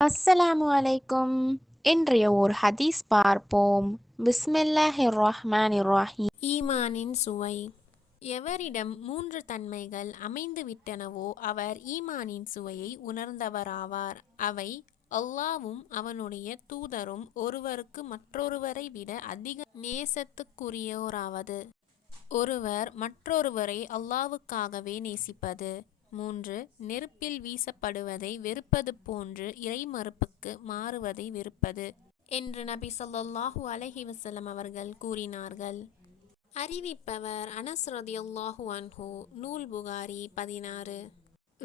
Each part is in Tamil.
அஸ்ஸலாமு அலைக்கும். இன்றைய ஒரு ஹதீஸ் பார்ப்போம். பிஸ்மில்லாஹிர் ரஹ்மானிர் ரஹீம். ஈமானின் சுவை. எவரிடம் மூன்று தன்மைகள் அமைந்துவிட்டனவோ அவர் ஈமானின் சுவையை உணர்ந்தவராவார். அவை அல்லாவும் அவனுடைய தூதரும் ஒருவருக்கு மற்றொருவரை விட அதிக நேசத்துக்குரியோராவது, ஒருவர் மற்றொருவரை அல்லாவுக்காகவே நேசிப்பது, 3 நெருப்பில் வீசப்படுவதை வெறுப்பது போன்று இறைமறுப்புக்கு மாறுவதை வெறுப்பது என்று நபி ஸல்லல்லாஹு அலைஹி வஸல்லம் அவர்கள் கூறினார்கள். அறிவிப்பவர் அனஸ் ரதியல்லாஹு அன்ஹு. நூல் புகாரி 16.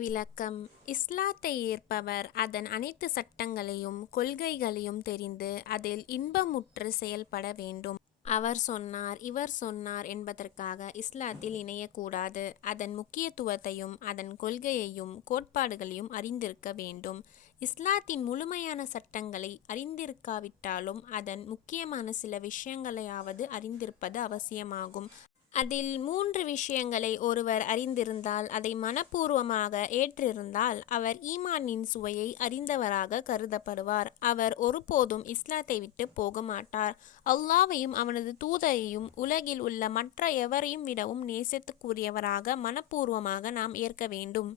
விளக்கம். இஸ்லாத்தை ஏற்பவர் அதன் அனைத்து சட்டங்களையும் கொள்கைகளையும் தெரிந்து அதில் இன்பமுற்று செயல்பட வேண்டும். அவர் சொன்னார், இவர் சொன்னார் என்பதற்காக இஸ்லாத்தில் இணையக்கூடாது. அதன் முக்கியத்துவத்தையும் அதன் கொள்கையையும் கோட்பாடுகளையும் அறிந்திருக்க வேண்டும். இஸ்லாத்தின் முழுமையான சட்டங்களை அறிந்திருக்காவிட்டாலும் அதன் முக்கியமான சில விஷயங்களையாவது அறிந்திருப்பது அவசியமாகும். அதில் 3 விஷயங்களை ஒருவர் அறிந்திருந்தால், அதை மனப்பூர்வமாக ஏற்றிருந்தால், அவர் ஈமானின் சுவையை அறிந்தவராக கருதப்படுவார். அவர் ஒருபோதும் இஸ்லாத்தை விட்டு போக மாட்டார். அல்லாஹ்வையும் அவனது தூதரையும் உலகில் உள்ள மற்ற எவரையும் விடவும் நேசத்துக்குரியவராக மனப்பூர்வமாக நாம் ஏற்க வேண்டும்.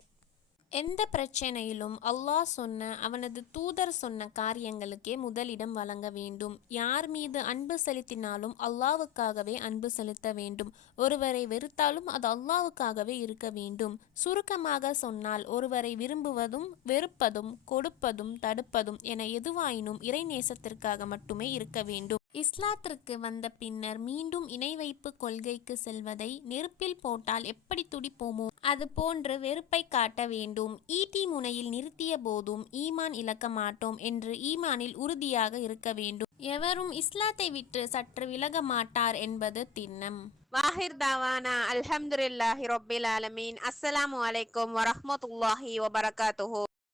எந்த பிரச்சனையிலும் அல்லாஹ் சொன்ன அவனது தூதர் சொன்ன காரியங்களுக்கே முதலிடம் வழங்க வேண்டும். யார் மீது அன்பு செலுத்தினாலும் அல்லாஹ்வுக்காகவே அன்பு செலுத்த வேண்டும். ஒருவரை வெறுத்தாலும் அது அல்லாஹ்வுக்காகவே இருக்க வேண்டும். சுருக்கமாக சொன்னால், ஒருவரை விரும்புவதும் வெறுப்பதும் கொடுப்பதும் தடுப்பதும் என எதுவாயினும் இறைநேசத்திற்காக மட்டுமே இருக்க வேண்டும். இஸ்லாத்திற்கு வந்த பின்னர் மீண்டும் இணை வைப்பு கொள்கைக்கு செல்வதை நெருப்பில் போட்டால் எப்படி துடிப்போமோ அது போன்று வெறுப்பை காட்ட வேண்டும். ஈட்டி முனையில் நிறுத்திய போதும் ஈமான் இழக்க மாட்டோம் என்று ஈமானில் உறுதியாக இருக்க வேண்டும். எவரும் இஸ்லாத்தை விட்டு சற்று விலக மாட்டார் என்பது திண்ணம். வாஹிர் தாவானா அல்ஹம்துலில்லாஹி ரொப்பில் ஆலமீன். அஸ்ஸலாமு அலைக்கும் வரஹ்மத்துல்லாஹி வபரகாத்துஹு.